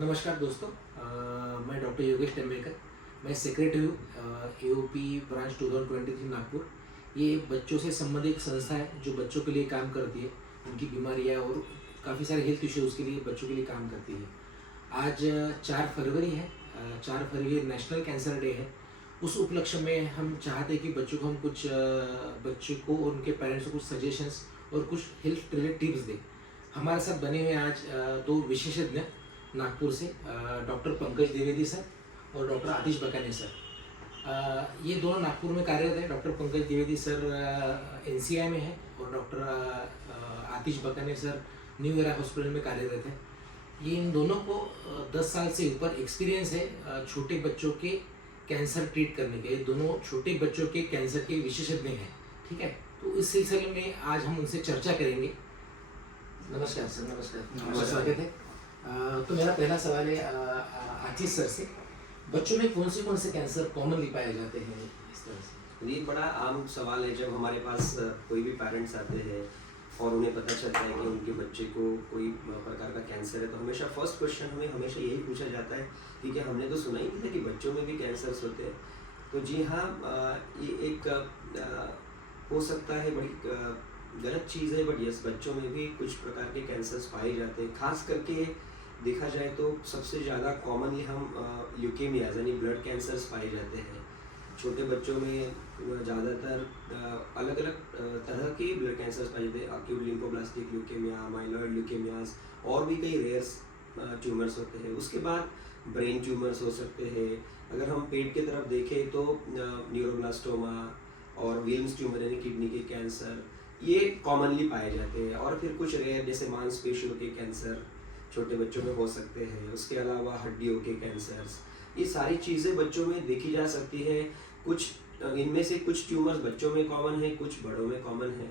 नमस्कार दोस्तों। मैं डॉक्टर योगेश टेम्बेकर। मैं सेक्रेटरी हूँ एओपी ब्रांच 2023 नागपुर। ये बच्चों से संबंधित एक संस्था है जो बच्चों के लिए काम करती है, उनकी बीमारियाँ और काफ़ी सारे हेल्थ इश्यूज़ के लिए बच्चों के लिए काम करती है। आज 4 फरवरी है। 4 फरवरी नेशनल कैंसर डे है। उस उपलक्ष्य में हम चाहते हैं कि बच्चों को हम कुछ बच्चों को और उनके पेरेंट्स को कुछ सजेशंस और कुछ हेल्थ रिलेटेड टिप्स दें। हमारे साथ बने हुए आज 2 विशेषज्ञ नागपुर से, डॉक्टर पंकज द्विवेदी सर और डॉक्टर आतिश बकाने सर। ये दोनों नागपुर में कार्यरत है। Doctor Pankaj Dwivedi sir NCI में है और डॉक्टर आतिश बकाने सर न्यू एरा हॉस्पिटल में कार्यरत है। ये इन दोनों को 10 साल से ऊपर एक्सपीरियंस है छोटे बच्चों के कैंसर ट्रीट करने के। ये दोनों छोटे बच्चों के कैंसर के विशेषज्ञ हैं, ठीक है। तो इस सिलसिले में आज हम उनसे चर्चा करेंगे। नमस्कार सर। नमस्कार, स्वागत है। तो मेरा पहला सवाल है आतिश सर से, बच्चों में कौन से कैंसर कॉमनली पाए जाते हैं इस तरह से? ये बड़ा आम सवाल है। जब हमारे पास कोई भी पेरेंट्स आते हैं और उन्हें पता चलता है कि उनके बच्चे को कोई प्रकार का कैंसर है, तो हमेशा फर्स्ट क्वेश्चन हमें हमेशा यही पूछा जाता है कि क्या हमने तो सुना ही नहीं था कि बच्चों में भी कैंसर्स होते हैं। तो जी हाँ, ये एक हो सकता है बड़ी गलत चीज़ है, बट यस, बच्चों में भी कुछ प्रकार के कैंसर्स पाए जाते हैं। खास करके देखा जाए तो सबसे ज़्यादा कॉमनली हम ल्यूकेमियाज यानी ब्लड कैंसर्स पाए जाते हैं। छोटे बच्चों में ज़्यादातर अलग अलग तरह के ब्लड कैंसर्स पाए जाते हैं। एक्यूट लिम्फोब्लास्टिक ल्यूकेमिया, माइलॉइड ल्यूकेमियाज और भी कई रेयर्स ट्यूमर्स होते हैं। उसके बाद ब्रेन ट्यूमर्स हो सकते हैं। अगर हम पेट की तरफ देखें तो न्यूरोब्लास्टोमा और विल्म्स ट्यूमर यानी किडनी के कैंसर, ये कॉमनली पाए जाते हैं। और फिर कुछ रेयर जैसे मांसपेशियों के कैंसर छोटे बच्चों में हो सकते हैं। उसके अलावा हड्डियों के कैंसर्स, ये सारी चीज़ें बच्चों में देखी जा सकती है। कुछ इनमें से कुछ ट्यूमर्स बच्चों में कॉमन है, कुछ बड़ों में कॉमन है,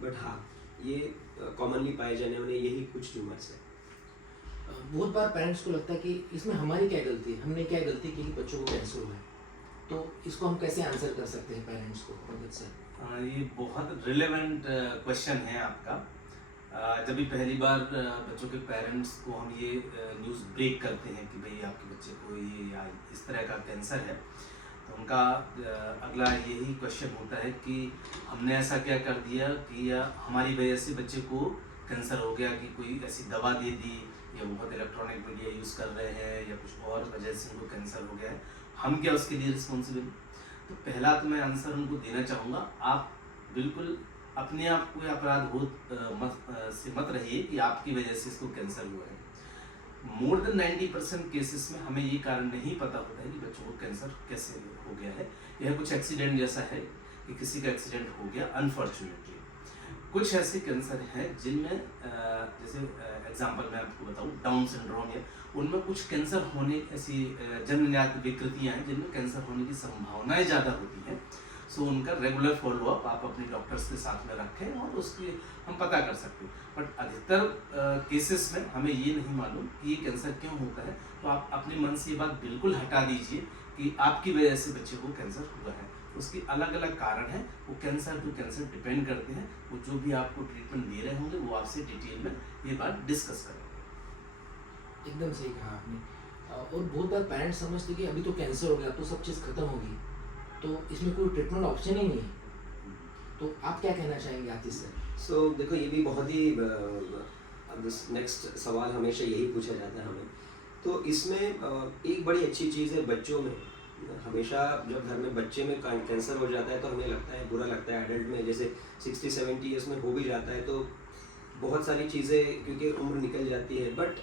बट हाँ, ये कॉमनली पाए जाने वाले यही कुछ ट्यूमर्स हैं। बहुत बार पेरेंट्स को लगता है कि इसमें हमारी क्या गलती है, हमने क्या गलती की कि बच्चों को कैंसर हुआ है। तो इसको हम कैसे आंसर कर सकते हैं पेरेंट्स को, पंकज सर? ये बहुत रिलेवेंट क्वेश्चन है आपका। जब भी पहली बार बच्चों के पेरेंट्स को हम ये न्यूज़ ब्रेक करते हैं कि भाई आपके बच्चे को ये या इस तरह का कैंसर है, तो उनका अगला यही क्वेश्चन होता है कि हमने ऐसा क्या कर दिया कि या हमारी वजह से बच्चे को कैंसर हो गया, कि कोई ऐसी दवा दे दी या बहुत इलेक्ट्रॉनिक मीडिया यूज़ कर रहे हैं या कुछ और वजह से उनको कैंसर हो गया है, हम क्या उसके लिए रिस्पॉन्सिबल? तो पहला तो मैं आंसर उनको देना चाहूँगा, आप बिल्कुल अपने आप को अपराध मत रहिए कि आपकी वजह से इसको कैंसर हुआ है। मोर देन 90% केसेस में हमें ये कारण नहीं पता होता है कि बच्चों को कैंसर कैसे हो गया है। यह कुछ एक्सीडेंट जैसा है कि किसी का एक्सीडेंट हो गया अनफॉर्चुनेटली। कुछ ऐसे कैंसर हैं जिनमें जैसे एग्जांपल मैं आपको बताऊं, डाउन सिंड्रोम है, उनमें कुछ कैंसर होने ऐसी जन्मजात विकृतियां हैं जिनमें कैंसर होने की संभावनाएं ज़्यादा होती हैं। सो उनका रेगुलर फॉलोअप आप अपने डॉक्टर्स के साथ में रखें और उसके हम पता कर सकते हैं। बट अधिकतर केसेस में हमें ये नहीं मालूम कि ये कैंसर क्यों होता है। तो आप अपने मन से ये बात बिल्कुल हटा दीजिए कि आपकी वजह से बच्चे को कैंसर हुआ है। उसके अलग अलग कारण हैं, वो कैंसर टू कैंसर डिपेंड करते हैं। वो जो भी आपको ट्रीटमेंट दे रहे होंगे वो आपसे डिटेल में ये बात डिस्कस करेंगे। एकदम सही कहा आपने। और बहुत बार पेरेंट्स समझते कि अभी तो कैंसर हो गया तो सब चीज़ खत्म होगी, तो इसमें कोई ट्रीटमेंट ऑप्शन ही नहीं है। तो आप क्या कहना चाहेंगे आतिश सर? सो देखो, ये भी बहुत ही नेक्स्ट सवाल हमेशा यही पूछा जाता है हमें। तो इसमें एक बड़ी अच्छी चीज़ है बच्चों में। हमेशा जब घर में बच्चे में कैंसर हो जाता है तो हमें लगता है, बुरा लगता है। एडल्ट में जैसे 60-70 ईयर्स में हो भी जाता है तो बहुत सारी चीज़ें, क्योंकि उम्र निकल जाती है। बट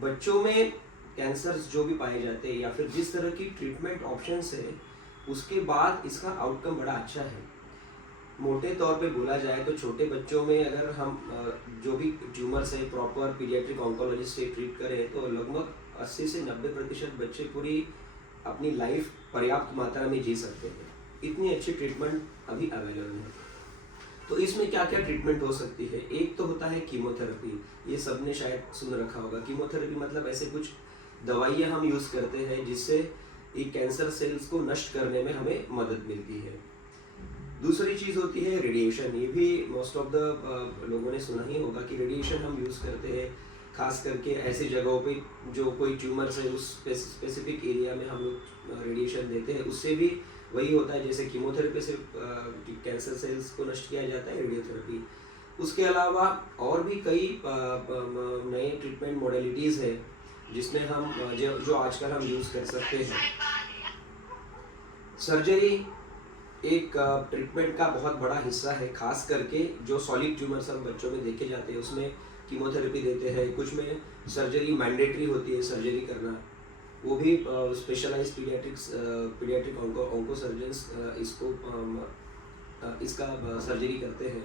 बच्चों में कैंसर्स जो भी पाए जाते हैं या फिर जिस तरह की ट्रीटमेंट ऑप्शंस है, उसके बाद इसका आउटकम बड़ा अच्छा है। मोटे तौर पे बोला जाए तो छोटे बच्चों में अगर हम जो भी ट्यूमर्स है प्रॉपर पीडियाट्रिक ऑन्कोलॉजिस्ट से ट्रीट करें तो लगभग 80 से 90% बच्चे पूरी अपनी लाइफ पर्याप्त मात्रा में जी सकते हैं। इतनी अच्छी ट्रीटमेंट अभी अवेलेबल है। तो इसमें क्या क्या ट्रीटमेंट हो सकती है? एक तो होता है कीमोथेरेपी। ये सबने शायद सुन रखा होगा। कीमोथेरेपी मतलब ऐसे कुछ दवाइयाँ हम यूज़ करते हैं जिससे ये कैंसर सेल्स को नष्ट करने में हमें मदद मिलती है। दूसरी चीज़ होती है रेडिएशन। ये भी मोस्ट ऑफ द लोगों ने सुना ही होगा कि रेडिएशन हम यूज़ करते हैं। खास करके ऐसे जगहों पे जो कोई ट्यूमर्स है उस स्पेसिफिक एरिया में हम लोग रेडिएशन देते हैं। उससे भी वही होता है जैसे कीमोथेरेपी से कैंसर सेल्स को नष्ट किया जाता है, रेडियोथेरेपी उसके अलावा और भी कई नए ट्रीटमेंट मॉडलिटीज़ है जिसमें हम जो आजकल हम यूज़ कर सकते हैं। सर्जरी एक ट्रीटमेंट का बहुत बड़ा हिस्सा है, खास करके जो सॉलिड ट्यूमर्स हम बच्चों में देखे जाते हैं उसमें कीमोथेरेपी देते हैं, कुछ में सर्जरी मैंडेटरी होती है सर्जरी करना, वो भी स्पेशलाइज्ड पीडियाट्रिक ऑन्को सर्जन्स इसका सर्जरी करते हैं।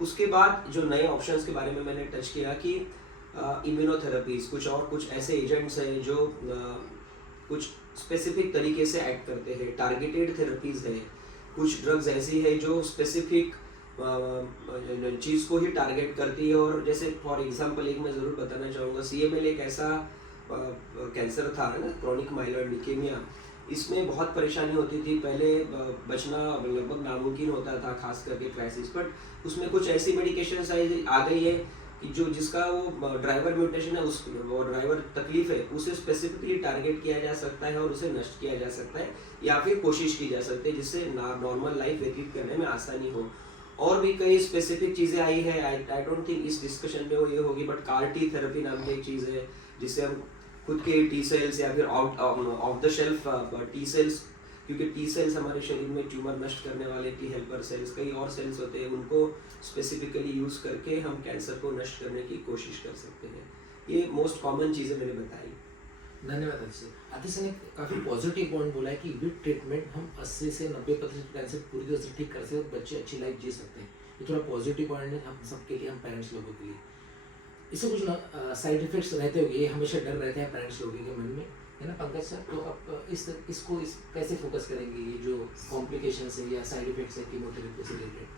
उसके बाद जो नए ऑप्शंस के बारे में मैंने टच किया कि इम्यूनोथेरेपीज, कुछ ऐसे एजेंट्स हैं जो कुछ स्पेसिफिक तरीके से एक्ट करते हैं, टारगेटेड थेरेपीज है, कुछ ड्रग्स ऐसी है जो स्पेसिफिक चीज़ को ही टारगेट करती है। और जैसे फॉर एग्जांपल एक मैं ज़रूर बताना चाहूँगा, CML एक ऐसा कैंसर था ना, क्रॉनिक माइलॉइड ल्यूकेमिया, इसमें बहुत परेशानी होती थी, पहले बचना लगभग नामुमकिन होता था खास करके क्राइसिस, बट उसमें कुछ ऐसी मेडिकेशंस आ गई है कि जिसका वो ड्राइवर म्यूटेशन है, उस वो ड्राइवर तकलीफ है उसे स्पेसिफिकली टारगेट किया जा सकता है और उसे नष्ट किया जा सकता है या फिर कोशिश की जा सकती है जिससे नॉर्मल लाइफ व्यतीत करने में आसानी हो। और भी कई स्पेसिफिक चीज़ें आई है, आई डोंट थिंक इस डिस्कशन में वो ये होगी, बट CAR-T थेरेपी नाम की एक चीज़ है जिससे हम खुद के टी सेल्स या फिर of the shelf T cells, क्योंकि टी सेल्स हमारे शरीर में ट्यूमर नष्ट करने वाले टी हेल्पर सेल्स, कई और सेल्स होते हैं, उनको स्पेसिफिकली यूज़ करके हम कैंसर को नष्ट करने की कोशिश कर सकते हैं। ये मोस्ट कॉमन चीज़ें मैंने बताई। धन्यवाद आतिश ने काफ़ी पॉजिटिव पॉइंट बोला है कि विद ट्रीटमेंट हम 80 से 90% कैंसर पूरी तरह से ठीक कर सकते हैं और बच्चे अच्छी लाइफ जी सकते हैं। ये थोड़ा पॉजिटिव पॉइंट है हम सबके लिए, हम पेरेंट्स लोगों के लिए। इससे कुछ साइड इफेक्ट्स रहते होंगे, ये हमेशा डर रहते हैं पेरेंट्स लोगों के मन में, है ना पंकज सर? तो आप इसको कैसे फोकस करेंगे, ये जो कॉम्प्लिकेशंस है या साइड इफेक्ट्स है कीमोथेरेपी से रिलेटेड?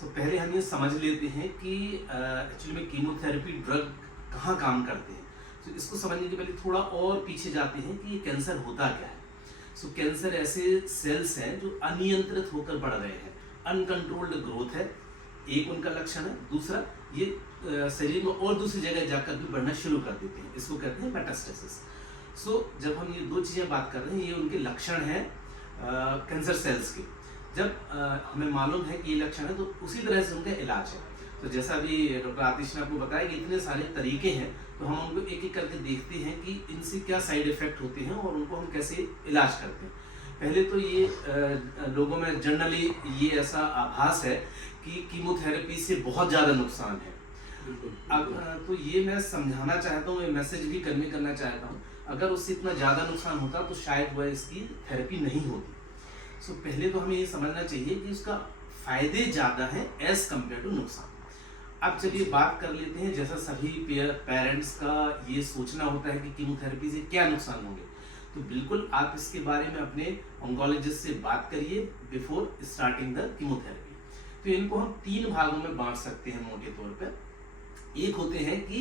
तो पहले हम ये समझ लेते हैं कि एक्चुअली में कीमोथेरेपी ड्रग कहाँ काम करते हैं। तो इसको समझने के पहले थोड़ा और पीछे जाते हैं कि ये कैंसर होता क्या है। सो कैंसर ऐसे सेल्स हैं जो अनियंत्रित होकर बढ़ रहे हैं, अनकंट्रोल्ड ग्रोथ है एक उनका लक्षण है। दूसरा, ये शरीर में और दूसरी जगह जाकर भी बढ़ना शुरू कर देते हैं, इसको कहते हैं मेटास्टेसिस। सो जब हम ये दो चीज़ें बात कर रहे हैं, ये उनके लक्षण हैं कैंसर सेल्स के। जब हमें मालूम है कि ये लक्षण है तो उसी तरह से उनका इलाज है। तो जैसा अभी डॉक्टर आतिश ने आपको बताया कि इतने सारे तरीके हैं, तो हम उनको एक एक करके देखते हैं कि इनसे क्या साइड इफेक्ट होते हैं और उनको हम कैसे इलाज करते हैं। पहले तो ये लोगों में जनरली ये ऐसा आभास है कि कीमोथेरेपी से बहुत ज़्यादा नुकसान है। अब तो ये मैं समझाना चाहता हूँ, ये मैसेज भी कन्वे करना चाहता हूँ, अगर उससे इतना ज़्यादा नुकसान होता तो शायद वह इसकी थेरेपी नहीं होती। सो पहले तो हमें ये समझना चाहिए कि उसका फ़ायदे ज़्यादा हैं एज़ कम्पेयर टू नुकसान। अब चलिए बात कर लेते हैं, जैसा सभी पेरेंट्स का ये सोचना होता है कि कीमोथेरेपी से क्या नुकसान होंगे, तो बिल्कुल आप इसके बारे में अपने ऑन्कोलॉजिस्ट से बात करिए बिफोर स्टार्टिंग द कीमोथेरेपी। तो इनको हम 3 भागों में बांट सकते हैं मोटे तौर पर। एक होते हैं कि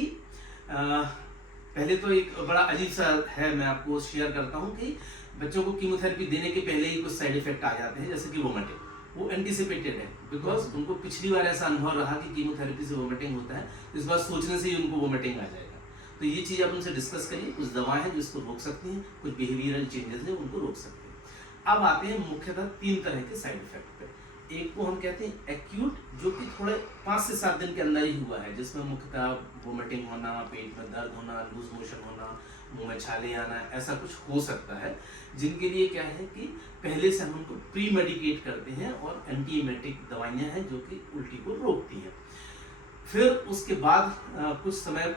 पहले तो एक बड़ा अजीब सा है, मैं आपको शेयर करता हूँ कि बच्चों को कीमोथेरेपी देने के पहले ही कुछ साइड इफेक्ट आ जाते हैं, जैसे कि वोमिटिंग। वो एंटिसिपेटेड है, बिकॉज उनको पिछली बार ऐसा अनुभव रहा कि कीमोथेरेपी से वोमिटिंग होता है, इस बार सोचने से ही उनको वोमिटिंग आ जाएगा। तो ये चीज़ आप उनसे डिस्कस करिए। कुछ दवाएं हैं जो इसको रोक सकती हैं, कुछ बिहेवियरल चेंजेस हैं उनको रोक सकते हैं। अब आते हैं मुख्यतः 3 तरह के साइड इफेक्ट पे। एक को हम कहते हैं एक्यूट, जो कि थोड़े 5 से 7 दिन के अंदर ही हुआ है, जिसमें मुख्यतः वोमिटिंग होना, पेट में दर्द होना, लूज मोशन होना, मुंह में छाले आना, ऐसा कुछ हो सकता है, जिनके लिए क्या है कि पहले से हम उनको प्री मेडिकेट करते हैं और एंटीएमेटिक दवाइयाँ हैं जो कि उल्टी को रोकती हैं। फिर उसके बाद कुछ समय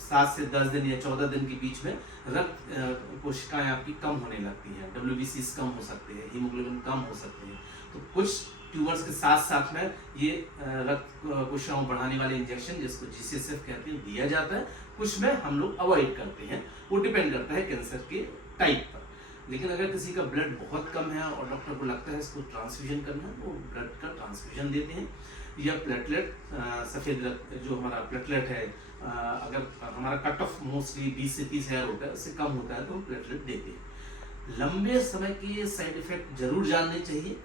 7 से 10 दिन या 14 दिन के बीच में रक्त कोशिकाएं आपकी कम होने लगती हैं, WBCs कम हो सकते हैं, हीमोग्लोबिन कम हो सकते हैं। तो कुछ ट्यूमर्स के साथ साथ में ये रक्त कोशिकाओं बढ़ाने वाले इंजेक्शन, जिसको GCSF कहते हैं, दिया जाता है। कुछ में हम लोग अवॉइड करते हैं, वो डिपेंड करता है कैंसर के टाइप पर। लेकिन अगर किसी का ब्लड बहुत कम है और डॉक्टर को लगता है इसको ट्रांसफ्यूजन करना है, तो ब्लड का ट्रांसफ्यूजन देते हैं। या प्लेटलेट, सफ़ेद रक्त जो हमारा प्लेटलेट है, अगर हमारा कट ऑफ मोस्टली 20 से 30 हज़ार होता है, उससे कम होता है तो हम प्लेटलेट देते हैं। लंबे समय के साइड इफेक्ट जरूर जानने चाहिए।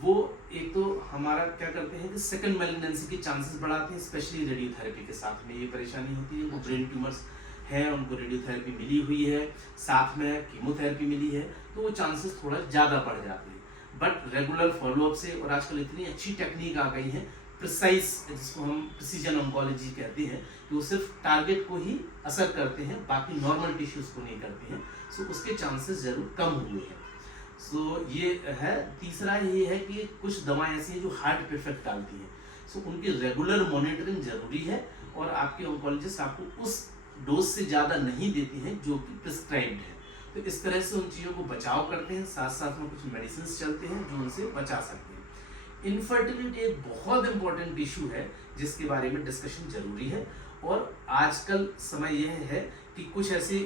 वो एक तो हमारा क्या करते हैं कि सेकंड मैलिग्नेंसी के चांसेस बढ़ाते हैं, स्पेशली रेडियोथेरेपी के साथ में ये परेशानी होती है। वो ब्रेन ट्यूमर्स हैं, उनको रेडियोथेरेपी मिली हुई है, साथ में कीमोथेरेपी मिली है, तो वो चांसेस थोड़ा ज़्यादा बढ़ जाते हैं। बट रेगुलर फॉलोअप से, और आजकल इतनी अच्छी टेक्निक आ गई है प्रिसाइज, जिसको हम प्रिसीजन ऑन्कोलॉजी कहते हैं, कि वो सिर्फ टारगेट को ही असर करते हैं, बाकी नॉर्मल टिश्यूज को नहीं करते हैं। सो उसके चांसेस जरूर कम हुए हैं। सो ये है। तीसरा ये है कि कुछ दवाएं ऐसी हैं जो हार्ट पे इफेक्ट डालती हैं, सो उनकी रेगुलर मॉनिटरिंग जरूरी है, और आपके ऑन्कोलॉजिस्ट आपको उस डोज से ज़्यादा नहीं देती हैं जो कि प्रिस्क्राइब्ड है। तो इस तरह से उन चीज़ों को बचाव करते हैं, साथ साथ में कुछ मेडिसिन चलते हैं जो उनसे बचा सकते हैं। इनफर्टिलिटी एक बहुत इंपॉर्टेंट इशू है जिसके बारे में डिस्कशन जरूरी है, और आजकल समय यह है कि कुछ ऐसे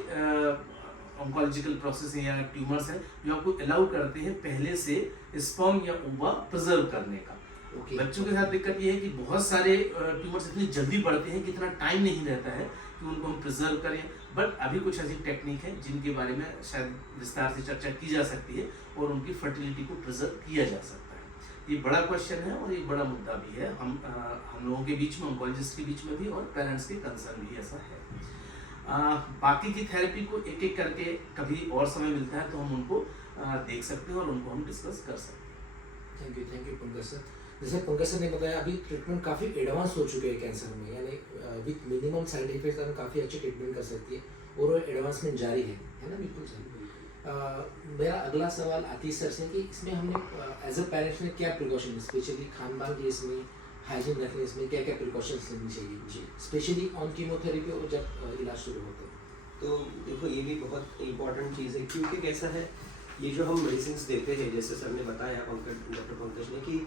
ऑन्कोलॉजिकल प्रोसेस हैं या ट्यूमर्स हैं जो आपको अलाउ करते हैं पहले से स्पर्म या ओवा प्रिजर्व करने का। ओके। बच्चों के साथ दिक्कत ये है कि बहुत सारे ट्यूमर्स इतनी जल्दी बढ़ते हैं कि इतना टाइम नहीं रहता है कि उनको हम प्रिजर्व करें। बट अभी कुछ ऐसी टेक्निक है जिनके बारे में शायद विस्तार से चर्चा की जा सकती है, और उनकी फर्टिलिटी को प्रिजर्व किया जा सकता है। ये बड़ा क्वेश्चन है और ये बड़ा मुद्दा भी है, हम लोगों के बीच में, ऑन्कोलॉजिस्ट के बीच में भी, और पेरेंट्स के कंसर्न भी ऐसा है। बाकी की थेरेपी को एक एक करके कभी और समय मिलता है तो हम उनको देख सकते हैं और उनको हम डिस्कस कर सकते हैं। Thank you Pankaj sir. जैसे पंकज सर ने बताया, अभी ट्रीटमेंट काफ़ी एडवांस हो चुके हैं कैंसर में, यानी विथ मिनिमम साइड इफेक्ट्स हम काफ़ी अच्छी ट्रीटमेंट कर सकती है, और वो एडवांसमेंट जारी है ना? बिल्कुल सही। मेरा अगला सवाल आतिश सर से कि इसमें हमने एज अ पेरेंट्स ने क्या प्रिकॉशन, स्पेशली खान पान के इसमें, हाइजीन रखने इसमें क्या क्या प्रिकॉशंस लेनी चाहिए जी, स्पेशली ऑन कीमोथेरेपी और जब इलाज शुरू होते हैं? तो देखो ये भी बहुत इम्पोर्टेंट चीज़ है, क्योंकि कैसा है, ये जो हम मेडिसिन देते हैं, जैसे सर ने बताया, डॉक्टर पंकज ने, कि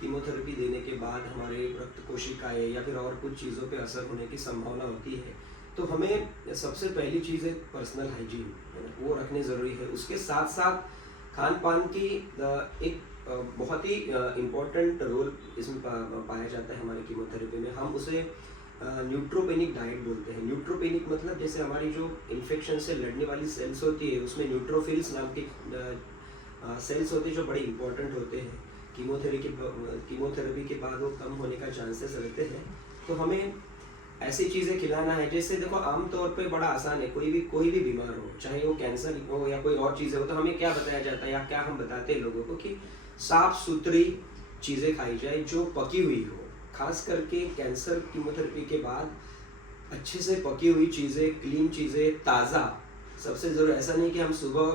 कीमोथेरेपी देने के बाद हमारे रक्त कोशिकाएं या फिर और कुछ चीज़ों पे असर होने की संभावना होती है। तो हमें सबसे पहली चीज़ है पर्सनल हाइजीन, है ना, वो रखनी ज़रूरी है। उसके साथ साथ खान पान की एक बहुत ही इम्पोर्टेंट रोल इसमें पाया जाता है हमारे कीमोथेरेपी में। हम उसे न्यूट्रोपेनिक डाइट बोलते हैं। न्यूट्रोपेनिक मतलब जैसे हमारी जो इन्फेक्शन से लड़ने वाली सेल्स होती है, उसमें न्यूट्रोफिल्स नाम की सेल्स होती है जो बड़े इंपॉर्टेंट होते हैं। कीमोथेरेपी के बाद वो कम होने का चांसेस रहते हैं। तो हमें ऐसी चीज़ें खिलाना है, जैसे देखो आमतौर पे बड़ा आसान है, कोई भी बीमार हो, चाहे वो कैंसर हो या कोई और चीज़ हो, तो हमें क्या बताया जाता है या क्या हम बताते हैं लोगों को कि साफ सुथरी चीज़ें खाई जाए जो पकी हुई हो। खास करके कैंसर कीमोथेरेपी के बाद अच्छे से पकी हुई चीज़ें, क्लीन चीज़ें, ताज़ा, सबसे ज़रूरी। ऐसा नहीं कि हम सुबह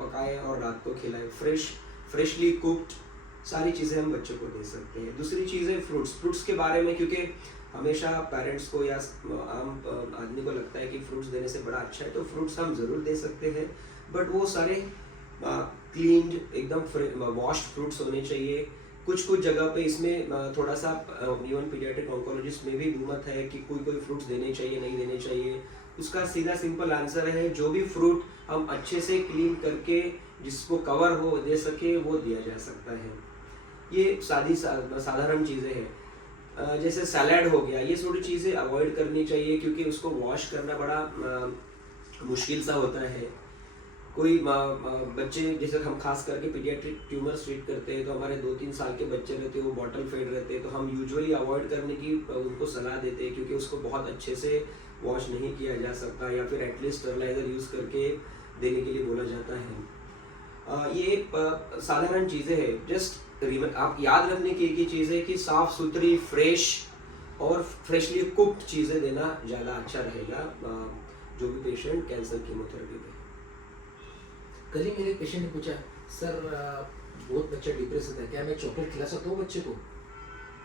पकाएं और रात को खिलाएं। फ्रेशली कुक्ड सारी चीज़ें हम बच्चों को दे सकते हैं। दूसरी चीज़ है फ्रूट्स के बारे में, क्योंकि हमेशा पेरेंट्स को या आम आदमी को लगता है कि फ्रूट्स देने से बड़ा अच्छा है, तो फ्रूट्स हम ज़रूर दे सकते हैं, बट वो सारे क्लीन्ड, एकदम वॉश्ड फ्रूट्स होने चाहिए। कुछ जगह पे इसमें थोड़ा सा इवन पीडियाट्रिक ऑन्कोलॉजिस्ट में भी दुमत है कि कोई फ्रूट्स देने चाहिए, नहीं देने चाहिए। उसका सीधा सिंपल आंसर है, जो भी फ्रूट हम अच्छे से क्लीन करके जिसको कवर हो दे सके वो दिया जा सकता है। ये साधारण चीज़ें हैं। जैसे सैलड हो गया, ये थोड़ी चीज़ें अवॉइड करनी चाहिए, क्योंकि उसको वॉश करना बड़ा मुश्किल सा होता है। कोई बच्चे, जैसे हम खास करके पीडियाट्रिक ट्यूमर्स ट्रीट करते हैं, तो हमारे 2-3 साल के बच्चे रहते हैं, वो बॉटल फेड रहते हैं, तो हम यूजुअली अवॉइड करने की उनको सलाह देते हैं, क्योंकि उसको बहुत अच्छे से वॉश नहीं किया जा सकता, या फिर एटलीस्ट स्टरलाइजर यूज़ करके देने के लिए बोला जाता है। ये साधारण चीज़ें हैं। जस्ट आप याद रखने की एक ही चीज़ है कि साफ़ सुथरी, फ्रेश और फ्रेशली कुक्ड चीज़ें देना ज़्यादा अच्छा रहेगा जो भी पेशेंट कैंसर कीमोथेरेपी पे। कल ही मेरे पेशेंट ने पूछा, सर बहुत बच्चा डिप्रेस होता है, क्या मैं चॉकलेट खिला सकता हूँ बच्चे को?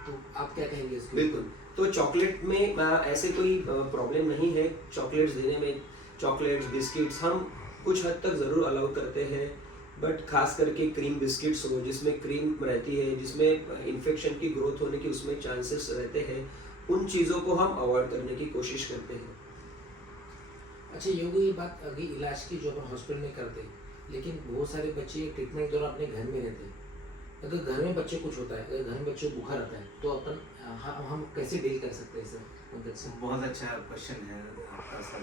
तो आप क्या कहेंगे इसके? बिल्कुल, तो चॉकलेट में ऐसे कोई प्रॉब्लम नहीं है चॉकलेट्स देने में। चॉकलेट्स, बिस्किट्स हम कुछ हद तक ज़रूर अलाउ करते हैं, बट खास करके क्रीम बिस्किट्स हो, जिसमें क्रीम रहती है, जिसमें इन्फेक्शन की ग्रोथ होने की उसमें चांसेस रहते हैं, उन चीज़ों को हम अवॉइड करने की कोशिश करते हैं। अच्छा, ये हो गई बात अभी इलाज की जो अपन हॉस्पिटल में करते हैं, लेकिन बहुत सारे बच्चे ट्रीटमेंट के दौरान अपने घर में रहते हैं। अगर घर में बच्चे कुछ होता है, अगर घर में बच्चे को बुखार आता है, तो अपन हम कैसे डील कर सकते हैं सर? पंकज सर, बहुत अच्छा क्वेश्चन है आपका सर।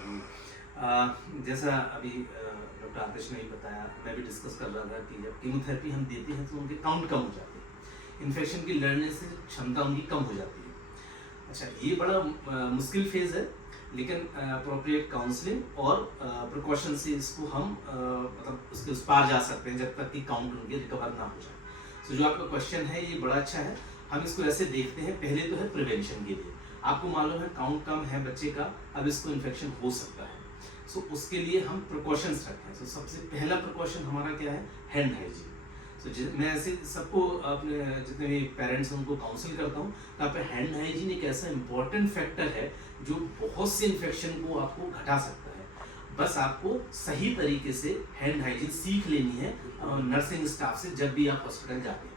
जैसा अभी डॉक्टर आतिश ने भी बताया, मैं भी डिस्कस कर रहा था कि जब कीमोथेरेपी हम देते हैं तो उनके काउंट कम हो जाते हैं, इन्फेक्शन की लड़ने से क्षमता उनकी कम हो जाती है। अच्छा, ये बड़ा मुश्किल फेज़ है, लेकिन अप्रोप्रिएट काउंसलिंग और प्रिकॉशन से इसको हम मतलब उसके उस पार जा सकते हैं जब तक कि काउंट उनके रिकवर ना हो जाए। तो जो आपका क्वेश्चन है ये बड़ा अच्छा है। हम इसको ऐसे देखते हैं, पहले तो है प्रिवेंशन के लिए। आपको मालूम है काउंट कम है बच्चे का, अब इसको इन्फेक्शन हो सकता है। सो उसके लिए हम प्रिकॉशंस रखते हैं। सो सबसे पहला प्रिकॉशन हमारा क्या है? Hand hygiene. सो मैं ऐसे सबको अपने जितने भी पेरेंट्स हैं उनको काउंसिल करता हूँ, यहाँ पे हैंड हाइजीन एक ऐसा इंपॉर्टेंट फैक्टर है जो बहुत से इन्फेक्शन को आपको घटा सकता है। बस आपको सही तरीके से हैंड हाइजीन सीख लेनी है नर्सिंग स्टाफ से जब भी आप हॉस्पिटल जाते हैं।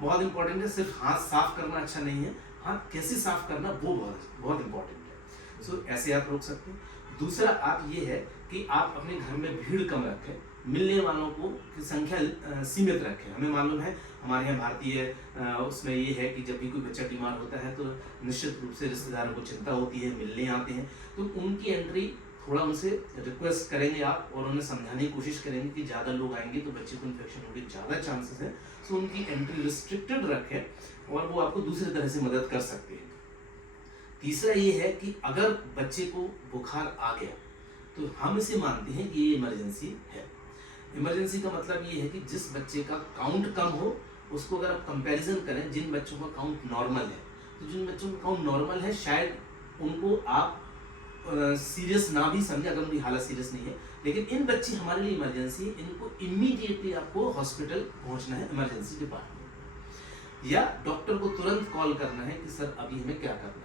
बहुत इंपॉर्टेंट है, सिर्फ हाथ साफ करना अच्छा नहीं है, हाथ कैसे साफ करना वो बहुत इंपॉर्टेंट है। सो ऐसे आप रोक सकते हैं। दूसरा आप ये है कि आप अपने घर में भीड़ कम रखें, मिलने वालों को की संख्या सीमित रखें। हमें मालूम है हमारे यहाँ भारतीय उसमें ये है कि जब भी कोई बच्चा बीमार होता है तो निश्चित रूप से रिश्तेदारों को चिंता होती है, मिलने आते हैं, तो उनकी एंट्री थोड़ा उनसे रिक्वेस्ट करेंगे आप और उन्हें समझाने की कोशिश करेंगे कि ज़्यादा लोग आएंगे तो बच्चे को इन्फेक्शन होने के ज़्यादा चांसेस हैं। सो उनकी एंट्री रिस्ट्रिक्टेड रखें और वो आपको दूसरी तरह से मदद कर सकते हैं। तीसरा ये है कि अगर बच्चे को बुखार आ गया तो हम इसे मानते हैं कि ये इमरजेंसी है। इमरजेंसी का मतलब ये है कि जिस बच्चे का काउंट कम हो उसको अगर आप कंपैरिजन करें जिन बच्चों का काउंट नॉर्मल है, तो जिन बच्चों का काउंट नॉर्मल है शायद उनको आप सीरियस ना भी समझे अगर उनकी हालत सीरियस नहीं है, लेकिन इन बच्चे हमारे लिए इमरजेंसी है, इनको इमीडिएटली आपको हॉस्पिटल पहुंचना है, इमरजेंसी डिपार्टमेंट, या डॉक्टर को तुरंत कॉल करना है कि सर अभी हमें क्या करना है।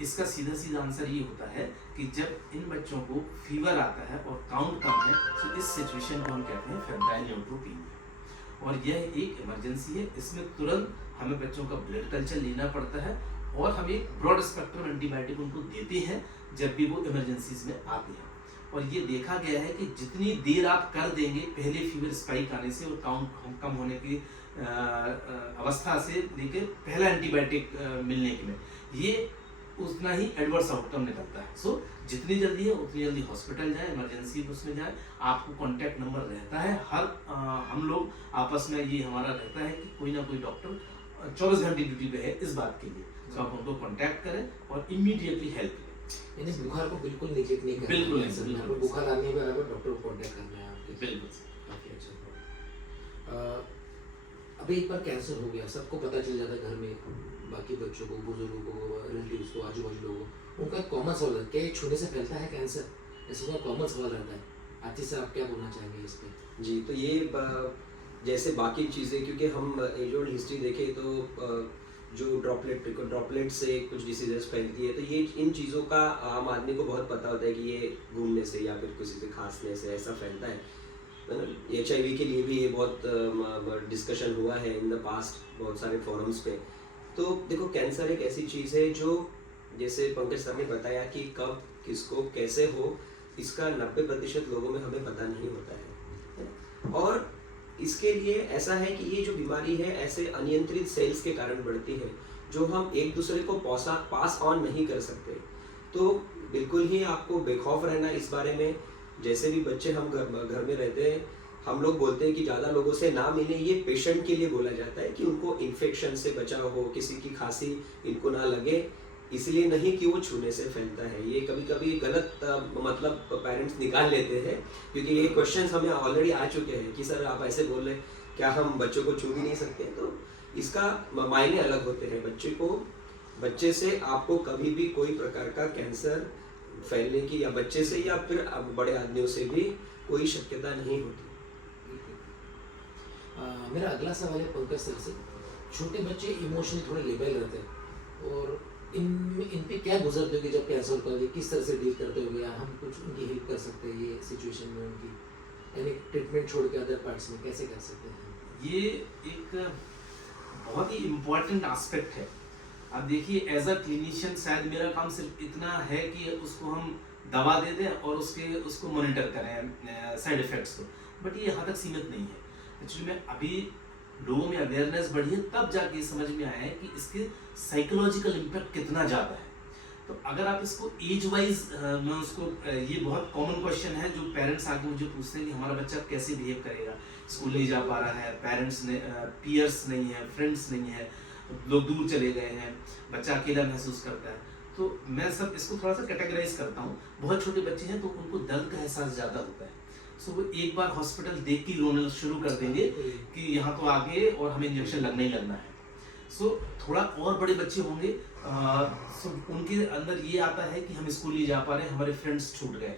इसका सीधा सीधा आंसर ये होता है कि जब इन बच्चों को फीवर आता है और काउंट कम है तो इस सिचुएशन को हम कहते हैं फेब्राइल न्यूट्रोपीनिया, और यह एक इमरजेंसी है। इसमें तुरंत हमें बच्चों का ब्लड कल्चर लेना पड़ता है और हम एक ब्रॉड स्पेक्ट्रम एंटीबायोटिक उनको देते हैं जब भी वो इमरजेंसीज में आते हैं। और ये देखा गया है कि जितनी देर आप कर देंगे पहले फीवर स्पाइक आने से और काउंट कम होने की अवस्था से लेके पहला एंटीबायोटिक मिलने के में, ये उतना ही एडवर्स आउटकम निकलता है। सो जितनी जल्दी है उतनी जल्दी हॉस्पिटल जाए, इमरजेंसी उसमें जाए। आपको कॉन्टैक्ट नंबर रहता है, हर हम लोग आपस में ये हमारा रहता है कि कोई ना कोई डॉक्टर 24 घंटे ड्यूटी पे है इस बात के लिए। तो आप उनको कॉन्टैक्ट करें और इमीडिएटली हेल्प करें। यानी बुखार को बिल्कुल नेग्लेक्ट नहीं करना, बिल्कुल नहीं, सर। बिल्कुल। बुखार आने पर आपको डॉक्टर को कॉन्टैक्ट करना है आपके। बिल्कुल। काफी अच्छा। अभी एक बार कैंसर हो गया, सबको पता चल जाता है घर में, बाकी बच्चों को, बुजुर्गों को, रिलेटिव्स को, आजू बाजू लोगों को, उनका कॉमन सवाल है क्या ये छूने से फैलता है कैंसर? ऐसा कॉमन सवाल रहता है। आतिश सर आप क्या बोलना चाहेंगे इस पे? जी, तो ये जैसे बाकी चीज़ें, क्योंकि हम एज ओल्ड हिस्ट्री देखें तो जो ड्रॉपलेट से कुछ डिसीजेस फैलती है, तो ये इन चीज़ों का आम आदमी को बहुत पता होता है कि ये घूमने से या फिर किसी से खांसने से ऐसा फैलता है। HIV के लिए भी ये बहुत डिस्कशन हुआ है इन द पास्ट बहुत सारे फोरम्स पे। तो देखो, कैंसर एक ऐसी चीज़ है जो, जैसे पंकज सर ने बताया कि कब किसको कैसे हो, इसका 90% लोगों में हमें पता नहीं होता है। और इसके लिए ऐसा है कि ये जो बीमारी है ऐसे अनियंत्रित सेल्स के कारण बढ़ती है जो हम एक दूसरे को पास ऑन नहीं कर सकते। तो बिल्कुल ही आपको बेखौफ रहना इस बारे में। जैसे भी बच्चे हम घर में रहते हैं, हम लोग बोलते हैं कि ज़्यादा लोगों से ना मिले, ये पेशेंट के लिए बोला जाता है कि उनको इन्फेक्शन से बचाव हो, किसी की खांसी इनको ना लगे, इसलिए नहीं कि वो छूने से फैलता है। ये कभी कभी गलत मतलब पेरेंट्स निकाल लेते हैं, क्योंकि ये क्वेश्चंस हमें ऑलरेडी आ चुके हैं कि सर आप ऐसे बोल रहे हैं, क्या हम बच्चों को छू भी नहीं सकते? तो इसका मायने अलग होते हैं। बच्चे से आपको कभी भी कोई प्रकार का कैंसर फैलने की, या बच्चे से या फिर बड़े आदमियों से भी कोई शक्यता नहीं होती। मेरा अगला सवाल है पंकज सर से। छोटे बच्चे इमोशनली थोड़े लेबल रहते हैं, और इन पे क्या गुजरते होंगे जब कैंसर होता है, किस तरह से डील करते होंगे, या हम कुछ उनकी हेल्प कर सकते हैं ये सिचुएशन में उनकी, यानी ट्रीटमेंट छोड़ के अदर पार्ट्स में कैसे कर सकते हैं? ये एक बहुत ही इम्पोर्टेंट एस्पेक्ट है। अब देखिए, एज अ क्लिनिशियन शायद मेरा काम सिर्फ इतना है कि उसको हम दवा दे दें और उसको मॉनिटर करें साइड इफेक्ट्स को, बट ये यहाँ तक सीमित नहीं है। एक्चुअली में अभी लोगों में अवेयरनेस बढ़ी है, तब जाके समझ में आया है कि इसके साइकोलॉजिकल इम्पैक्ट कितना ज़्यादा है। तो अगर आप इसको एज वाइज, मैं उसको ये बहुत कॉमन क्वेश्चन है जो पेरेंट्स आके मुझे पूछते हैं कि हमारा बच्चा कैसे बिहेव करेगा, स्कूल नहीं जा पा रहा है, पेरेंट्स ने पीयर्स नहीं है, फ्रेंड्स नहीं है, लोग दूर चले गए हैं, बच्चा अकेला महसूस करता है। तो मैं सब इसको थोड़ा सा कैटेगराइज करता हूँ। बहुत छोटे बच्चे हैं तो उनको दर्द का एहसास ज़्यादा होता है, सो वो एक बार हॉस्पिटल देख के रोना शुरू कर देंगे कि यहाँ तो आगे और हमें इंजेक्शन लगना ही लगना है। सो थोड़ा और बड़े बच्चे होंगे, सो उनके अंदर ये आता है कि हम स्कूल नहीं जा पा रहे हैं, हमारे फ्रेंड्स छूट गए।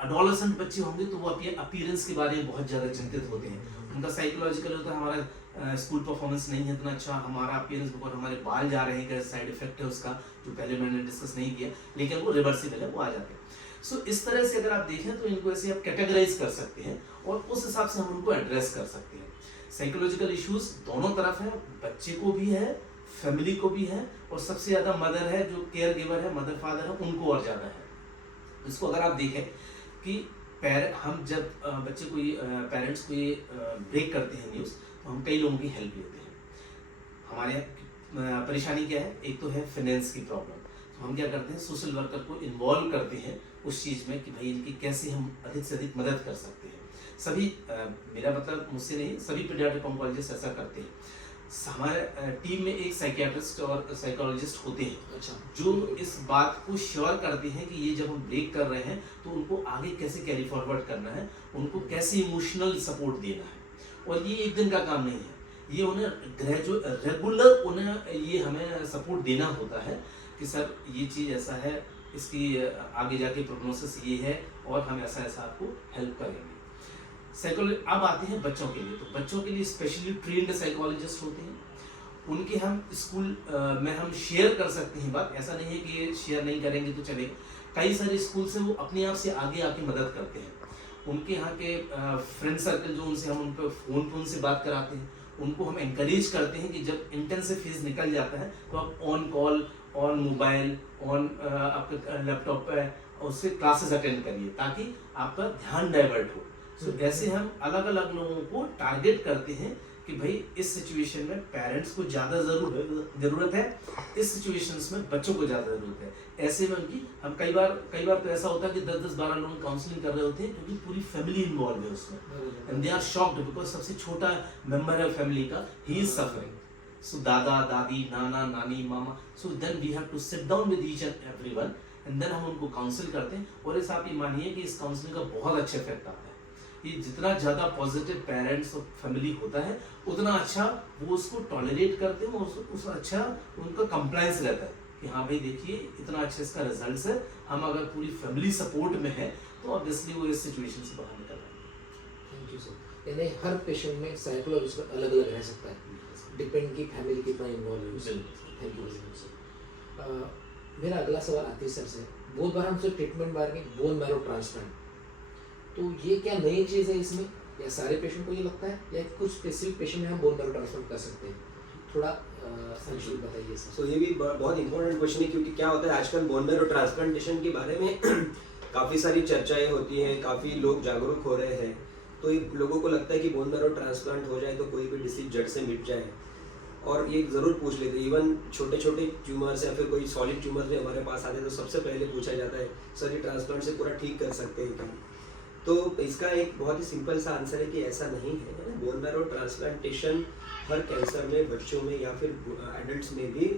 अडोलेसेंट बच्चे होंगे तो वो अपने अपीयरेंस के बारे में बहुत ज़्यादा चिंतित होते हैं। उनका साइकोलॉजिकल होता है हमारा स्कूल परफॉर्मेंस नहीं है इतना अच्छा, हमारा अपीयरेंस बहुत, हमारे बाल जा रहे हैं, क्या साइड इफेक्ट है उसका, जो पहले मैंने डिस्कस नहीं किया, लेकिन वो रिवर्सिबल है, वो आ जाते हैं। सो इस तरह से अगर आप देखें तो इनको ऐसे आप कैटेगराइज कर सकते हैं और उस हिसाब से हम उनको एड्रेस कर सकते हैं। साइकोलॉजिकल इश्यूज दोनों तरफ है, बच्चे को भी है, फैमिली को भी है, और सबसे ज़्यादा मदर है, जो केयर गिवर है, मदर फादर है, उनको और ज़्यादा है। इसको अगर आप देखें कि हम जब बच्चे को पेरेंट्स को ये ब्रेक करते हैं न्यूज़, तो हम कई लोगों की हेल्प लेते हैं। हमारे परेशानी क्या है, एक तो है फाइनेंस की प्रॉब्लम, तो हम क्या करते हैं, सोशल वर्कर को इन्वॉल्व करते हैं उस चीज़ में कि भाई इनकी कैसे हम अधिक से अधिक मदद कर सकते हैं। सभी मेरा मतलब मुझसे नहीं, सभी पीडियाट्रिक ऑन्कोलॉजिस्ट ऐसा करते हैं। हमारे टीम में एक साइकियाट्रिस्ट और साइकोलॉजिस्ट होते हैं, अच्छा, जो इस बात को श्योर करते हैं कि ये जब हम ब्रेक कर रहे हैं तो उनको आगे कैसे कैरी फॉरवर्ड करना है, उनको कैसे इमोशनल सपोर्ट देना है। और ये एक दिन का काम नहीं है, ये उन्हें रेगुलर उन्हें ये हमें सपोर्ट देना होता है कि सर ये चीज़ ऐसा है, इसकी आगे जाके प्रोग्नोसिस ये है और हम ऐसा ऐसा आपको हेल्प करेंगे। अब आते हैं बच्चों के लिए, तो बच्चों के लिए स्पेशली ट्रेन्ड साइकोलॉजिस्ट होते हैं, उनके हम स्कूल में हम शेयर कर सकते हैं बात, ऐसा नहीं है कि ये शेयर नहीं करेंगे तो चलेगा। कई सारे स्कूल से वो अपने आप से आगे आके मदद करते हैं। उनके यहाँ के फ्रेंड सर्कल जो उनसे हम उन पर फ़ोन से बात कराते हैं, उनको हम encourage करते हैं कि जब इंटेंसिव फेज निकल जाता है तो आप on call, on mobile, on आपके लैपटॉप पे उससे क्लासेस अटेंड करिए ताकि आपका ध्यान डाइवर्ट हो। सो ऐसे हम अलग अलग लोगों को टारगेट करते हैं कि भाई इस सिचुएशन में पेरेंट्स को ज़्यादा ज़रूरत है, इस सिचुएशंस में बच्चों को ज़्यादा ज़रूरत है। ऐसे में उनकी हम कई बार तो ऐसा होता है कि 10-12 लोग काउंसलिंग कर रहे होते हैं क्योंकि पूरी फैमिली इन्वॉल्व है उसमें, and they are shocked because सबसे छोटा मेंबर है फैमिली का, ही इज सफरिंग। सो दादा दादी, नाना नानी, मामा, so then we have to sit down with each and everyone and then हम उनको काउंसिल करते हैं। और इस आप ये मानिए कि इस काउंसलिंग का बहुत अच्छा इफेक्ट आता है। ये जितना ज़्यादा पॉजिटिव पेरेंट्स और फैमिली होता है उतना अच्छा वो उसको टॉलरेट करते हैं, उस अच्छा उनका कंप्लायंस रहता है कि हाँ भाई देखिए इतना अच्छा इसका रिजल्ट है, हम अगर पूरी फैमिली सपोर्ट में है तो ऑब्वियसली वो इस सिचुएशन से बाहर निकल आएंगे। Thank you sir. यानी हर पेशेंट में साइकोलॉजिस्ट अलग अलग रह सकता है, डिपेंड की फैमिली कितना इन्वॉल्व है उसमें। Thank you very much sir. मेरा अगला सवाल आतिश सर से, बहुत बार हमसे ट्रीटमेंट बारे में बोन मैरो ट्रांसप्लांट, तो ये क्या नई चीज़ है इसमें, या सारे पेशेंट को ये लगता है, या कुछ स्पेसिफिक पेशेंट में हम बोन मैरो ट्रांसप्लांट कर सकते हैं? थोड़ा संक्षिप्त बताइए सर। सो ये भी बहुत इंपॉर्टेंट क्वेश्चन है, क्योंकि क्या होता है आजकल बोन मैरो ट्रांसप्लांटेशन के बारे में काफ़ी सारी चर्चाएं होती हैं, काफ़ी लोग जागरूक हो रहे हैं। तो ये लोगों को लगता है कि बोन मैरो ट्रांसप्लांट हो जाए तो कोई भी डिसीज जड़ से मिट जाए, और ये ज़रूर पूछ लेते हैं। इवन छोटे छोटे ट्यूमर्स या फिर कोई सॉलिड ट्यूमर भी हमारे पास आते हैं तो सबसे पहले पूछा जाता है सर ये ट्रांसप्लांट से पूरा ठीक कर सकते हैं क्या? तो इसका एक बहुत ही सिंपल सा आंसर है कि ऐसा नहीं है। बोन मैरो ट्रांसप्लांटेशन हर कैंसर में, बच्चों में या फिर एडल्ट्स में भी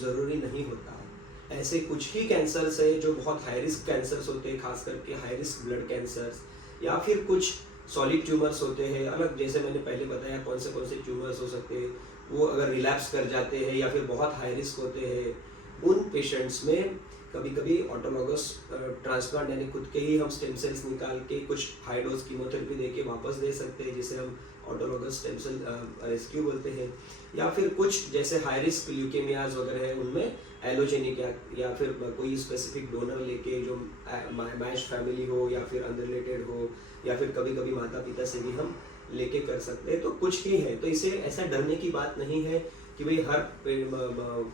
ज़रूरी नहीं होता है। ऐसे कुछ ही कैंसर्स है जो बहुत हाई रिस्क कैंसर्स होते हैं, खास करके हाई रिस्क ब्लड कैंसर्स, या फिर कुछ सॉलिड ट्यूमर्स होते हैं अलग, जैसे मैंने पहले बताया कौन से ट्यूमर्स हो सकते हैं, वो अगर रिलैप्स कर जाते हैं या फिर बहुत हाई रिस्क होते हैं, उन पेशेंट्स में कभी कभी ऑटोलॉगस ट्रांसप्लांट यानी खुद के ही हम स्टेम सेल्स निकाल के कुछ हाई डोज कीमोथेरेपी देके वापस दे सकते हैं, जिसे हम ऑटोलॉगस स्टेम सेल रेस्क्यू बोलते हैं। या फिर कुछ जैसे हाई रिस्क ल्यूकेमियाज वगैरह है, उनमें एलोजेनिक या फिर कोई स्पेसिफिक डोनर लेके जो मैच फैमिली हो या फिर अनरिलेटेड हो, या फिर कभी कभी माता पिता से भी हम लेके कर सकते हैं। तो कुछ ही है, तो इसे ऐसा डरने की बात नहीं है कि भाई हर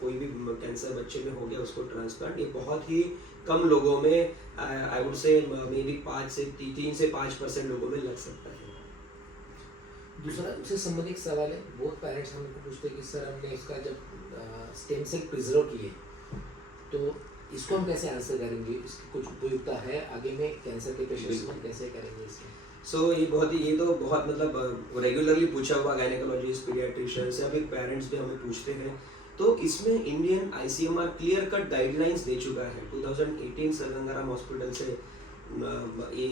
कोई भी कैंसर बच्चे में हो गया उसको ट्रांसप्लांट। ये बहुत ही कम लोगों में, I would say may be 3 से 5% लोगों में लग सकता है। दूसरा उससे संबंधित सवाल है, बहुत पेरेंट्स हमको पूछते हैं कि सर हमने इसका जब स्टेम सेल प्रिजर्व किए तो इसको हम कैसे आंसर करेंगे, इसकी कुछ उपयुक्तता है आगे में कैंसर के पेशेंट्स को हम कैसे करेंगे इसमें? ये तो बहुत मतलब रेगुलरली पूछा हुआ गायनेकोलॉजिस्ट, पीडियाट्रिशियंस या फिर पेरेंट्स भी हमें पूछते हैं। तो इसमें Indian ICMR clear cut guidelines दे चुका है। 2018 सर गंगाराम हॉस्पिटल से ये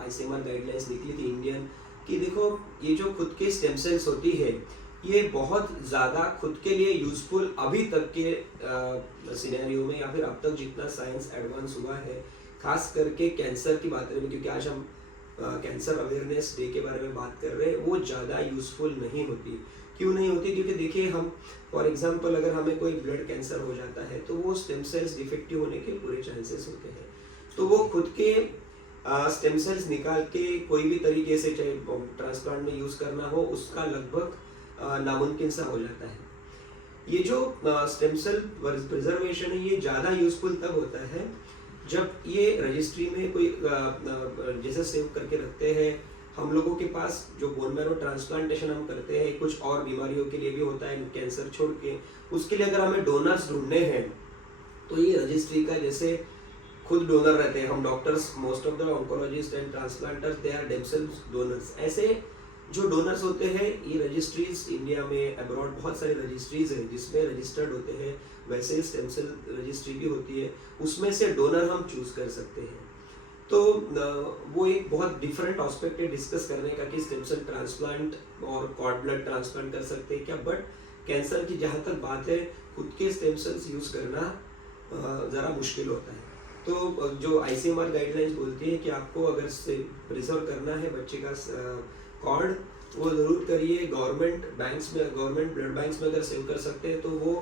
आईसीएमआर गाइडलाइंस निकली थी इंडियन, कि देखो ये जो खुद के स्टेम सेल्स होती है ये बहुत ज़्यादा खुद के लिए यूजफुल अभी तक के सिनेरियो में, या फिर अब तक जितना साइंस एडवांस हुआ है, खास करके कैंसर की बात करें, क्योंकि आज हम कैंसर अवेयरनेस डे के बारे में बात कर रहे हैं, वो ज़्यादा यूजफुल नहीं होती। क्यों नहीं होती? क्योंकि देखिए हम फॉर एग्जांपल अगर हमें कोई ब्लड कैंसर हो जाता है तो वो स्टेम सेल्स डिफेक्टिव होने के पूरे चांसेस होते हैं। तो वो खुद के स्टेम सेल्स निकाल के कोई भी तरीके से, चाहे ट्रांसप्लांट में यूज़ करना हो, उसका लगभग नामुमकिन सा हो जाता है। ये जो स्टेम सेल प्रिजर्वेशन है ये ज़्यादा यूजफुल तब होता है जब ये रजिस्ट्री में कोई जैसे सेव करके रखते हैं। हम लोगों के पास जो बोन मैरो ट्रांसप्लांटेशन हम करते हैं, कुछ और बीमारियों के लिए भी होता है, कैंसर छोड़ के, उसके लिए अगर हमें डोनर्स ढूंढने हैं तो ये रजिस्ट्री का, जैसे खुद डोनर रहते हैं हम doctors, most of the oncologists and transplanters they are themselves donors. ऐसे जो डोनर्स होते हैं ये रजिस्ट्रीज इंडिया में, अब्रॉड बहुत सारी रजिस्ट्रीज हैं जिसमें रजिस्टर्ड होते हैं, वैसे ही स्टेम सेल रजिस्ट्री भी होती है, उसमें से डोनर हम चूज कर सकते हैं। तो वो एक बहुत डिफरेंट एस्पेक्ट है डिस्कस करने का कि स्टेम सेल ट्रांसप्लांट और कॉर्ड ब्लड ट्रांसप्लांट कर सकते हैं क्या, बट कैंसर की जहाँ तक बात है खुद के स्टेम सेल्स यूज करना ज़रा मुश्किल होता है। तो जो आईसीएमआर गाइडलाइंस बोलती है कि आपको अगर से प्रिजर्व करना है बच्चे का कॉर्ड, वो ज़रूर करिए। गवर्नमेंट बैंक्स में, गवर्नमेंट ब्लड बैंक्स में अगर सेव कर सकते हैं तो वो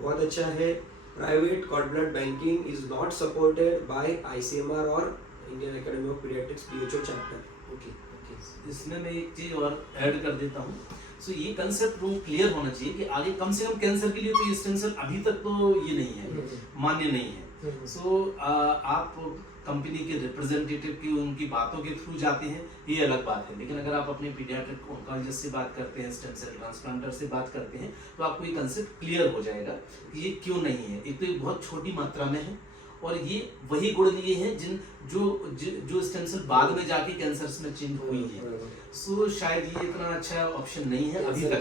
बहुत अच्छा है। Private cord blood banking is not supported by ICMR और Indian academy of paediatrics DHO chapter. Okay okay, इसमें मैं एक चीज और ऐड कर देता हूँ। सो ये कंसेप्ट रूम क्लियर होना चाहिए कि आगे कम से कम कैंसर के लिए तो ये स्टेम सेल अभी तक तो ये नहीं है, मान्य नहीं है। सो आप कंपनी के रिप्रेजेंटेटिव की उनकी बातों के थ्रू जाते हैं, ये अलग बात है। लेकिन अगर आप अपने पीडियाट्रिक ऑन्कोलॉजिस्ट से बात करते हैं, स्टेम सेल ट्रांसप्लांटर से बात करते हैं, तो आपको ये कंसेप्ट क्लियर हो जाएगा कि ये क्यों नहीं है। एक तो ये बहुत छोटी मात्रा में है और ये वही गुण लिए हैं जो स्टेम सेल बाद में जाके कैंसर में चेंज हुई है। सो शायद ये इतना अच्छा ऑप्शन नहीं है अभी तक।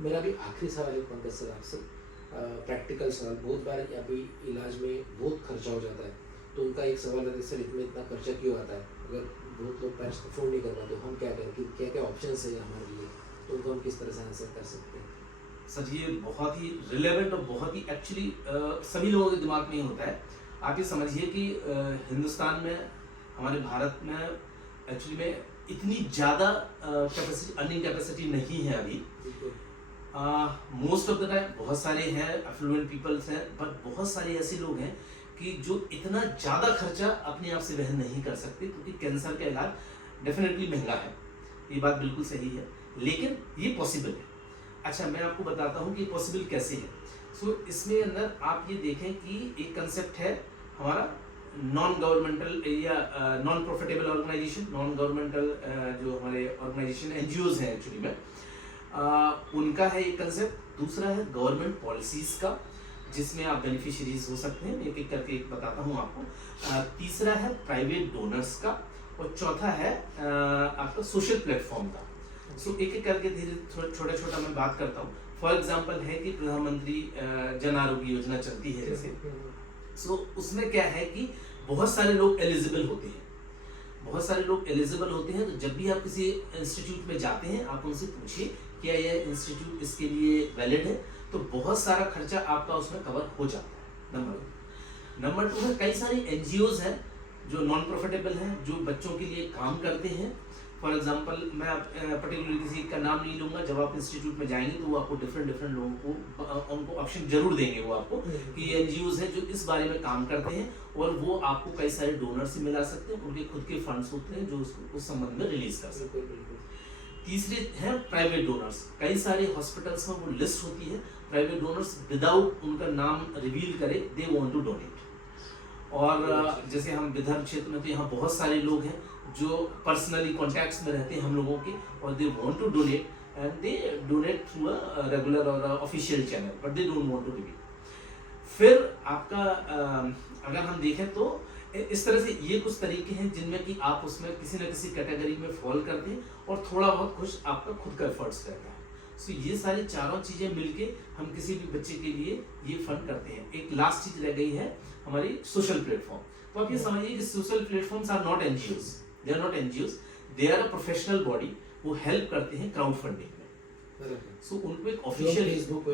मेरा भी आखिरी सवाल है पंकज सर आपसे, प्रैक्टिकल सवाल। बहुत बार अभी इलाज में बहुत खर्चा हो जाता है, तो उनका एक सवाल है सर इसमें इतना खर्चा क्यों आता है, अगर बहुत लोग पैसे अफोर्ड नहीं कर पाते तो हम क्या करें, कि क्या क्या ऑप्शंस है हमारे लिए, तो उनको हम किस तरह से आंसर कर सकते हैं? सर ये बहुत ही रिलेवेंट और बहुत ही एक्चुअली सभी लोगों के दिमाग में ही होता है। आप ये समझिए कि हिंदुस्तान में, हमारे भारत में एक्चुअली में इतनी ज़्यादा कैपेसिटी, अर्निंग कैपेसिटी नहीं है अभी। मोस्ट ऑफ द टाइम बहुत सारे हैं एफ्लुएंट पीपल्स हैं, बट बहुत सारे ऐसे लोग हैं कि जो इतना ज़्यादा खर्चा अपने आप से वहन नहीं कर सकते, क्योंकि कैंसर का इलाज डेफिनेटली महंगा है, ये बात बिल्कुल सही है, लेकिन ये पॉसिबल है। अच्छा, मैं आपको बताता हूँ कि पॉसिबल कैसे है। सो इसमें अंदर आप ये देखें कि एक कंसेप्ट है हमारा नॉन गवर्नमेंटल या non profitable organisation, non governmental जो हमारे ऑर्गेनाइजेशन एनजीओज हैं एक्चुअली में, उनका है एक कंसेप्ट। दूसरा है गवर्नमेंट पॉलिसीज का, जिसमें आप बेनिफिशियरीज हो सकते हैं, एक एक करके एक बताता हूँ आपको। तीसरा है प्राइवेट डोनर्स का, और चौथा है आपका सोशल प्लेटफॉर्म का। सो एक एक करके धीरे छोटा छोटा मैं बात करता हूँ। फॉर एग्जाम्पल है कि प्रधानमंत्री जन आरोग्य योजना चलती है जैसे, सो उसमें क्या है कि बहुत सारे लोग एलिजिबल होते हैं, बहुत सारे लोग एलिजिबल होते हैं। तो जब भी आप किसी इंस्टीट्यूट में जाते हैं, आप उनसे पूछिए क्या यह इंस्टीट्यूट इसके लिए वैलिड है, तो बहुत सारा खर्चा आपका उसमें कवर हो जाता है। नंबर 2 है, कई सारी एनजीओज हैं जो नॉन प्रॉफिटेबल हैं, जो बच्चों के लिए काम करते हैं। फॉर एग्जांपल मैं पर्टिकुलर किसी का नाम नहीं लूँगा, जब आप इंस्टीट्यूट में जाएंगे तो वो आपको डिफरेंट लोगों को उनको ऑप्शन जरूर देंगे वो आपको, कि ये एनजीओज हैं जो इस बारे में काम करते हैं, और वो आपको कई सारे डोनर से मिला सकते हैं, उनके खुद के फंड्स होते हैं जो उस संबंध में रिलीज कर सकते हैं। तीसरे हैं प्राइवेट डोनर्स। कई सारे हॉस्पिटल्स में वो लिस्ट होती है, प्राइवेट डोनर्स विदाउट उनका नाम रिवील करे दे वांट टू डोनेट। और जैसे हम विदर्भ क्षेत्र में, तो यहाँ बहुत सारे लोग हैं जो पर्सनली कॉन्टैक्ट्स में रहते हैं हम लोगों के, और they want to donate and they donate through a regular और official channel, but they don't want to reveal. फिर आपका अगर हम देखें तो इस तरह से ये कुछ तरीके हैं जिनमें कि आप उसमें किसी न किसी कैटेगरी में फॉल करते हैं और थोड़ा बहुत कुछ आपका खुद का एफर्ट्स रहता है। सो ये सारी चारों चीज़ें मिलके हम किसी भी बच्चे के लिए ये फंड करते हैं। एक लास्ट चीज़ रह गई है हमारी सोशल प्लेटफॉर्म। तो आप ये समझिए कि social platforms are not NGOs, they are not NGOs, they are a professional body, वो हेल्प करते हैं क्राउड फंडिंग में। सो उनको एक ऑफिशियल फेसबुक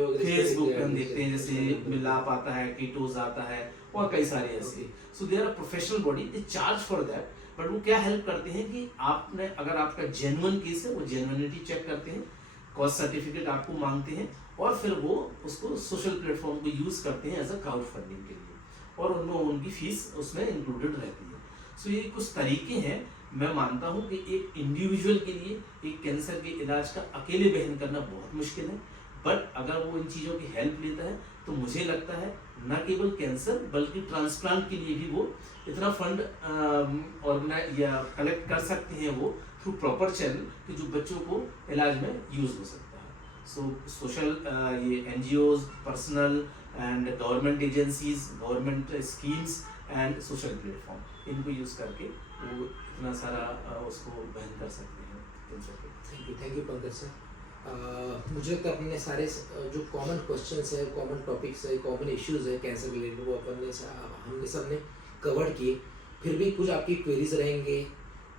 पे हम देखते हैं, जैसे मिलाप आता है, कीटोज आता है और कई सारे ऐसे। So they are a professional body, they charge for that, but वो क्या हेल्प करते हैं कि आपने अगर आपका जेन्युइन केस है वो जेन्युइनिटी चेक करते हैं, कॉस्ट सर्टिफिकेट आपको मांगते हैं और फिर वो उसको सोशल प्लेटफॉर्म को यूज करते हैं एज अ क्राउड फंडिंग के लिए और उनमें उनकी फीस उसमें इंक्लूडेड रहती है। सो ये कुछ तरीके हैं। मैं मानता हूँ कि एक इंडिविजुअल के लिए एक कैंसर के इलाज का अकेले वहन करना बहुत मुश्किल है, बट अगर वो इन चीज़ों की हेल्प लेता है तो मुझे लगता है न केवल कैंसर बल्कि ट्रांसप्लांट के लिए भी वो इतना फंड ऑर्गेनाइज या कलेक्ट कर सकते हैं वो थ्रू प्रॉपर चैनल कि जो बच्चों को इलाज में यूज हो सकता है। सो सोशल ये NGOs, personal and government agencies, government schemes and social platform, इनको यूज करके वो इतना सारा उसको वहन कर सकते हैं कैंसर के। Thank you Pankaj sir. मुझे तो अपने सारे जो कॉमन क्वेश्चंस है, कॉमन टॉपिक्स है, कॉमन इश्यूज है कैंसर रिलेटेड, वो हमने सबने कवर किए। फिर भी कुछ आपकी क्वेरीज रहेंगे,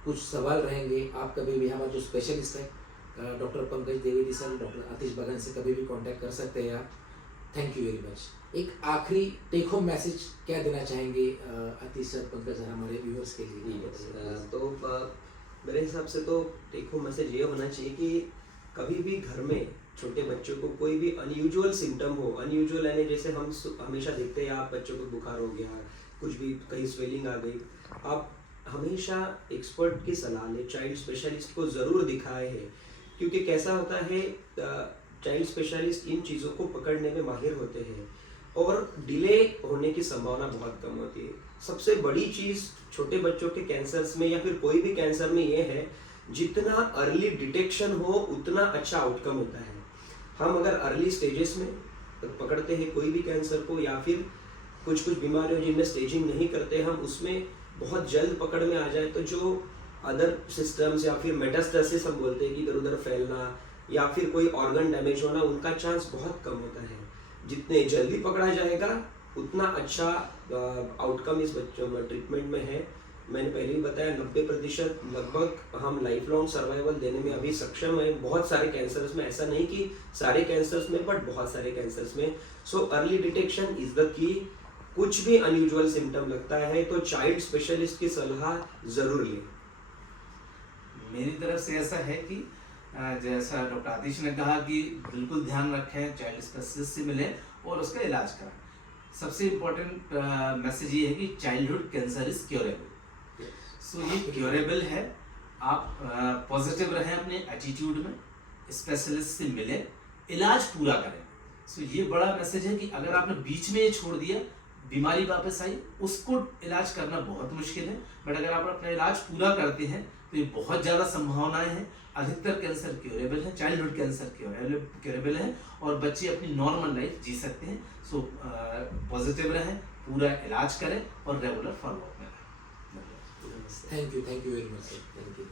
कुछ सवाल रहेंगे, आप कभी भी हमारे जो स्पेशलिस्ट है doctor Pankaj Dwivedi sir, doctor Atish Bagan से कभी भी कांटेक्ट कर सकते हैं आप। Thank you very much. एक आखिरी टेक होम मैसेज क्या देना चाहेंगे आतिश सर, पंकज सर, हमारे व्यूअर्स के लिए? तो मेरे हिसाब से तो टेक होम मैसेज ये होना चाहिए कि कभी भी घर में छोटे बच्चों को कोई भी अनयूजुअल सिम्टम हो, अनयूजुअल यानी जैसे हम हमेशा देखते हैं आप बच्चों को बुखार हो गया, कुछ भी कहीं स्वेलिंग आ गई, आप हमेशा एक्सपर्ट की सलाह लें, चाइल्ड स्पेशलिस्ट को ज़रूर दिखाए हैं, क्योंकि कैसा होता है चाइल्ड स्पेशलिस्ट इन चीज़ों को पकड़ने में माहिर होते हैं और डिले होने की संभावना बहुत कम होती है। सबसे बड़ी चीज़ छोटे बच्चों के कैंसर्स में या फिर कोई भी कैंसर में ये है, जितना अर्ली डिटेक्शन हो उतना अच्छा आउटकम होता है। हम अगर अर्ली स्टेजेस में पकड़ते हैं कोई भी कैंसर को या फिर कुछ बीमारियों जिनमें स्टेजिंग नहीं करते हम, उसमें बहुत जल्द पकड़ में आ जाए तो जो अदर सिस्टम्स या फिर मेटास्टेसिस हम बोलते हैं कि इधर उधर फैलना या फिर कोई ऑर्गन डैमेज होना, उनका चांस बहुत कम होता है। जितने जल्दी पकड़ा जाएगा उतना अच्छा आउटकम इस बच्चों में ट्रीटमेंट में है। मैंने पहले ही बताया 90% लगभग हम लाइफ लॉन्ग सर्वाइवल देने में अभी सक्षम है बहुत सारे कैंसर्स में, ऐसा नहीं कि सारे कैंसर्स में बट बहुत सारे कैंसर्स में। So early detection is the key. कुछ भी अनयूजुअल सिम्टम लगता है तो चाइल्ड स्पेशलिस्ट की सलाह जरूर लें। मेरी तरफ से ऐसा है कि जैसा डॉक्टर आतिश ने कहा कि बिल्कुल ध्यान रखें, चाइल्ड स्पेशलिस्ट से मिलें और उसका इलाज कराएं। सबसे इम्पोर्टेंट मैसेज ये है कि चाइल्डहुड कैंसर इज क्योरेबल। सो ये क्योरेबल है। आप पॉजिटिव रहें अपने एटीट्यूड में, स्पेशलिस्ट से मिलें, इलाज पूरा करें। सो ये बड़ा मैसेज है कि अगर आपने बीच में ये छोड़ दिया, बीमारी वापस आई, उसको इलाज करना बहुत मुश्किल है, बट अगर आप अपना इलाज पूरा करते हैं तो ये बहुत ज़्यादा संभावनाएं हैं। अधिकतर कैंसर क्योरेबल है, चाइल्डहुड कैंसर क्योरेबल है और बच्चे अपनी नॉर्मल लाइफ जी सकते हैं। सो पॉजिटिव रहें, पूरा इलाज करें और रेगुलर फॉलोअप में रहें। Thank you very much sir. Thank you.